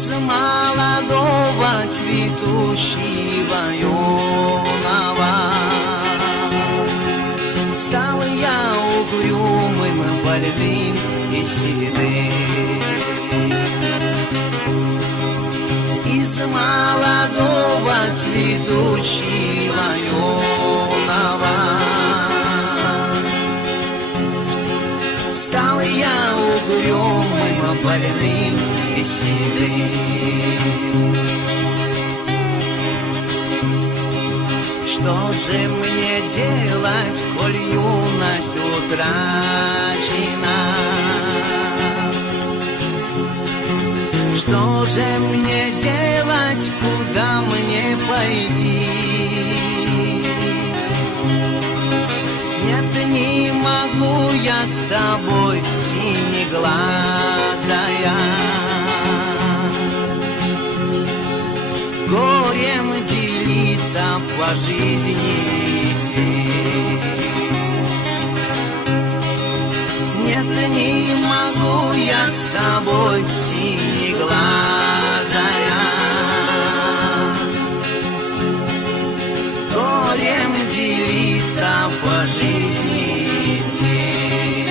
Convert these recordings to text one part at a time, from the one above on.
Из молодого цветущего юного стал я угрюмым, больным и седым. Из молодого цветущего юного стал я угрюмым, больным и седым. Что же мне делать, коль юность утрачена? Что же мне делать, куда мне пойти? Нет, не могу я с тобой, синеглазая, горем делиться по жизни идти. Нет, не могу я с тобой, синеглазая, горем делиться по жизни идти.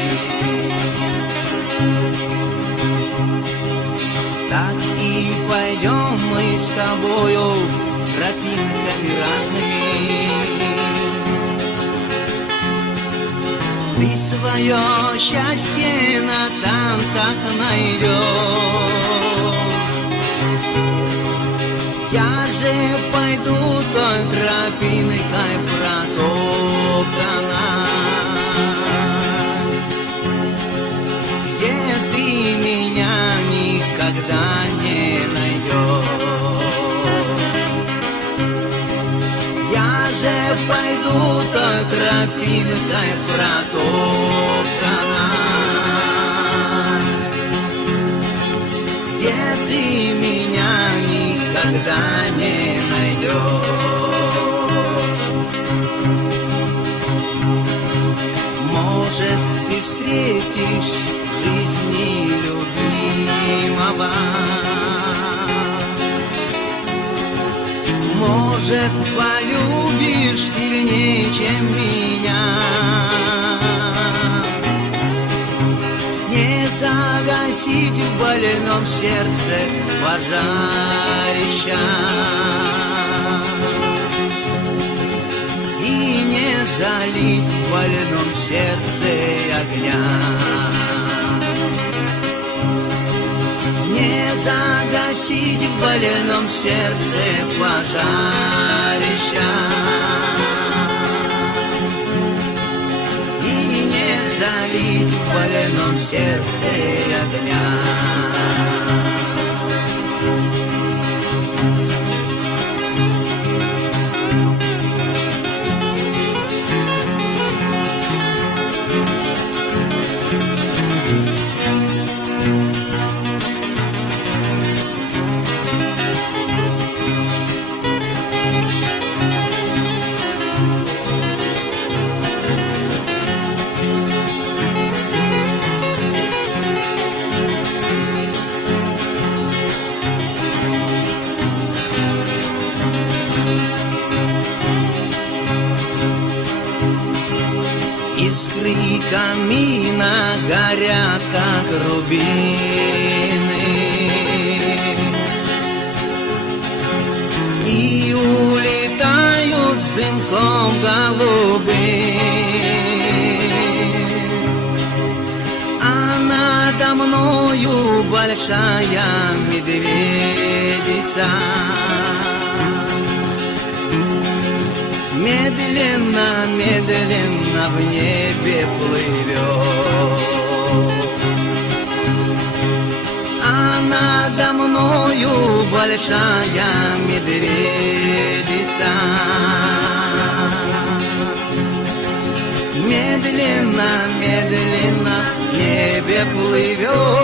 Так и пойдем мы с тобою тропинками разными. Ты свое счастье на танцах найдешь. Я же пойду той тропинкой протоптанной, где ты меня никогда не найдешь. Я же пойду той тропинкой протоптанной, где ты меня никогда не найдешь. Может, ты встретишь в жизни любимого, может, полюбишь сильнее, чем меня. Не загасить в больном сердце пожарища и не залить в больном сердце огня. Не загасить в больном сердце пожарища и не залить в больном сердце огня. Искры камина горят, как рубины, и улетают с дымком голубым. А надо мною большая медведица медленно, медленно в небе плывет. А надо мною большая медведица медленно, медленно в небе плывет.